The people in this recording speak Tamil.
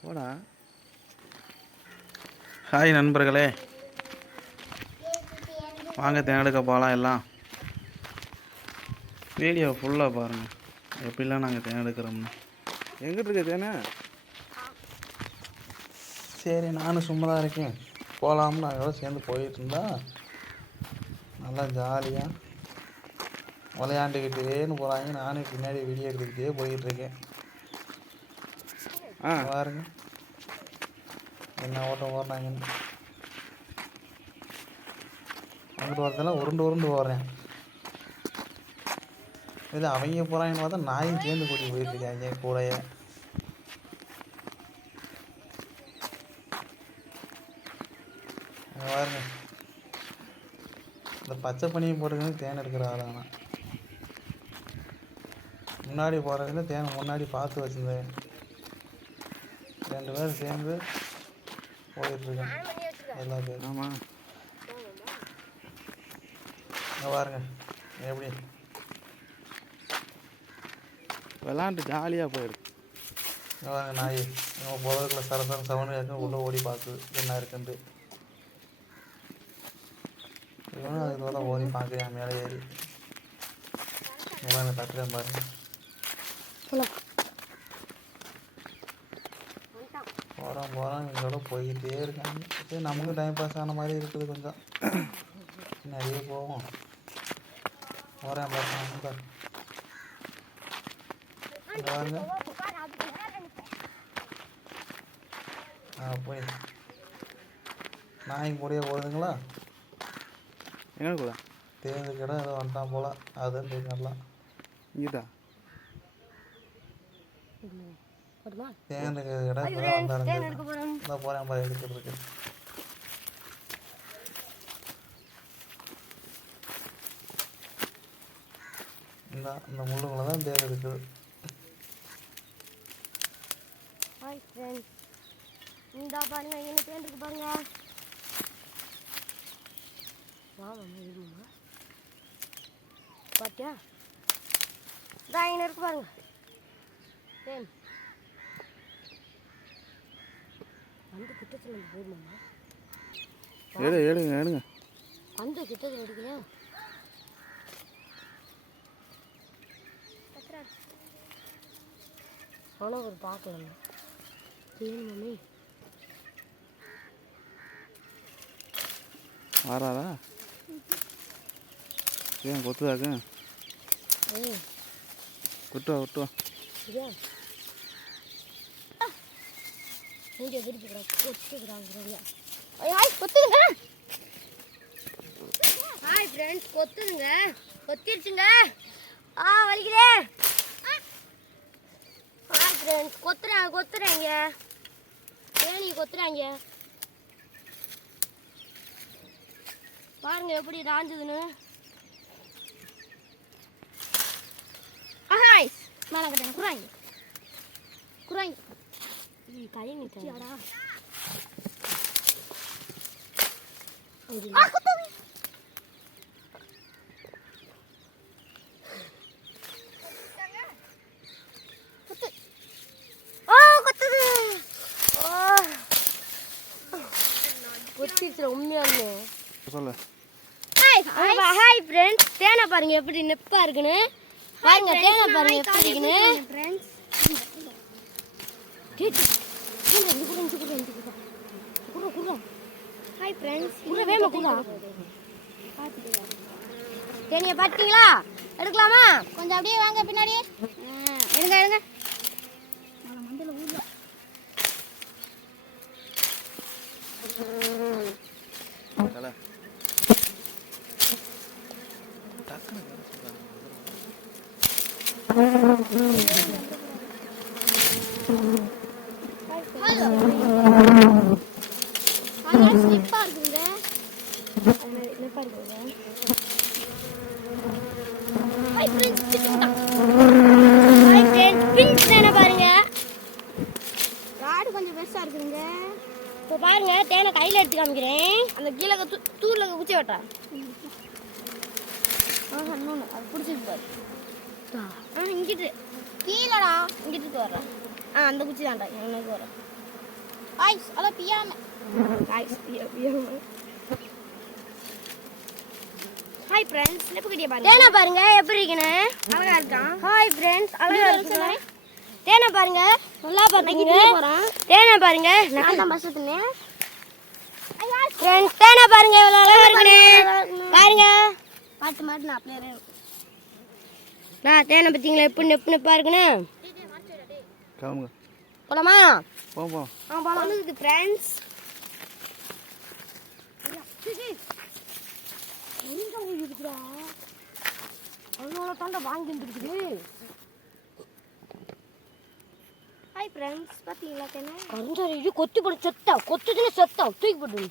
போடா ஹாய் நண்பர்களே வாங்க தேனெடுக்க போகலாம் எல்லாம் வீடியோ ஃபுல்லாக பாருங்கள் எப்படிலாம் நாங்கள் தேனெடுக்கிறோம்னு எங்கிட்டு இருக்க தேனை சரி நானும் சும்மா தான் இருக்கேன் போகலாம்னு நாங்கள் சேர்ந்து போயிட்டு இருந்தா நல்லா ஜாலியாக விளையாண்டுக்கிட்டேன்னு போகிறாங்க நானும் பின்னாடி வீடியோ எடுத்துக்கிட்டே போயிட்டு இருக்கேன் ஆ. பாருங்க. என்ன ஓட்டம் ஓடுறாங்கன்னு அங்கிட்டு வரதெல்லாம் உருண்டு உருண்டு ஓடுறேன் இதில் அவங்க போகிறாங்கன்னு பார்த்தா நாயும் சேர்ந்து கூட்டி போயிட்டு இருக்காங்க கூடயே. பாருங்க. இந்த பச்சை பனியை போட்டுக்கணும் தேன் எடுக்கிற ஆனால் முன்னாடி போகிறதுல தேனை முன்னாடி பார்த்து வச்சுருந்தேன். ரெண்டு பேரும் சேர்ந்து போயிட்டுருக்கேன் எல்லா பேரும். ஆமாம் இங்கே பாருங்க எப்படி? விளாண்டு ஜாலியாக போயிருக்கு. இங்கே பாருங்க நாய். நம்ம புதற்குள்ள சரசரம் சவுண்டு கேட்க உள்ளே ஓடி பார்க்குது என்ன இருக்குன்ட்டு. இவனும் அதுக்கு மேலே ஓடி பார்க்குறேன் மேலே ஏறி. இங்கே பாருங்க தட்டுறேன் பாருங்க. போகிறோம் போகிறோம் எங்களோட போய்கிட்டே இருக்காங்க சரி நமக்கும் டைம் பாஸ் ஆன மாதிரி இருக்குது கொஞ்சம். நிறைய போவோம் போகிறேன் பாருங்க ஆ போய். நாய்க்கு கூடயே போகுதுங்களா? எங்கே கூட தேர்ந்து கடை ஏதோ வந்துட்டான் போல. அதுதான் தெரிஞ்சிடலாம் இங்கேதா தேர்ந்து கடை தான் வந்தாருங்க இந்த போகிறேன் பாரு எடுக்கிறதுக்கு இந்த இந்த முள்ளுங்களை தான் தேர் இருக்குது. ஹாய் ஃப்ரெண்ட்ஸ் இந்த பாருங்க என்ன தேன் இருக்கு பாருங்க. பாத்தியா? இதா இங்கே இருக்கு பாருங்க. தேன். வந்து கிட்டத்தில் போயிருமாமா எடு எடுங்க எடுங்க வந்து கிட்டத்தில் அடிக்கணும் ஆனால் ஒரு பார்க்கலாம் மம்மி வாராதா ஏன் கொத்துதாக்கு? ஏய். விட்டு செஞ்சு விட்டு கொத்துக்கிறாங்க ஹாய் கொத்துங்க ஹாய் ஃப்ரெண்ட்ஸ் கொத்துருங்க கொத்திருச்சுங்க ஆ வலிக்குதே ஹாய் ஃப்ரெண்ட்ஸ் கொத்துறாங்க கொத்துறாங்க தேனி கொத்துறாங்க பாருங்க எப்படி ராஞ்சுதுன்னு ஹாய் மேலே கட்டுறாங்க குறாங்க குறாங்க கை உண்மையாலுமே சொல்லு ஹாய் ஹாய் ஃப்ரெண்ட்ஸ் தேனை பாருங்க எப்படி நெப்பா இருக்குன்னு. பாருங்க தேனை பாருங்க எப்படி இருக்குன்னு. ஹாய் ஃப்ரெண்ட்ஸ் குடுற வேமா குடுறா. தேனியை பார்த்தீங்களா எடுக்கலாமா? கொஞ்சம் அப்படியே வாங்க பின்னாடி. எடுங்க எடுங்க. தலை இப்போ பாருங்க தேனை கையில் எடுத்து காமிக்கிறேன் அந்த கீழே தூ- தூரில் இருக்க குச்சி வெட்டா ஆஹா இன்னொன்று அது பிடிச்சிருக்கு பாரு ஆ இங்கிட்டு. கீழடா. இங்கிட்டு வர்றேன். ஆ அந்த குச்சி தான்டா எனக்கு வரேன் அதான் பியாம காய்ஸ் பியா பியாம ஹாய் ஃப்ரெண்ட்ஸ் நெப்புக்கடிய பாருங்க தேனா பாருங்க எப்படி இருக்குன்னு? அழகா இருக்கான் ஹாய் ஃப்ரெண்ட்ஸ் அழகா இருக்கு தேனா பாருங்க. நல்லா பாருங்க தேனா பாருங்க. நான் தான் பஸ் தின்னேன் ஃப்ரெண்ட்ஸ் தேனா பாருங்க எவ்வளவு அழகா இருக்குன்னு. பாருங்க பாட்டு மாட்டு நான் அப்படியே நான் தேனை பார்த்தீங்களா எப்படி நெப்பு நெப்பா இருக்குன்னு போலாமா? போவோம். ஆ போலாம். இருக்குது ஃப்ரெண்ட்ஸ் இருக்குடா? அதனால தாண்டா வாங்கிட்டு இருக்குது ஹாய் ஃப்ரெண்ட்ஸ் பார்த்தீங்களா இது கொத்தி போடு செத்தா கொத்துச்சுன்னு செத்தா தூக்கி போட்டு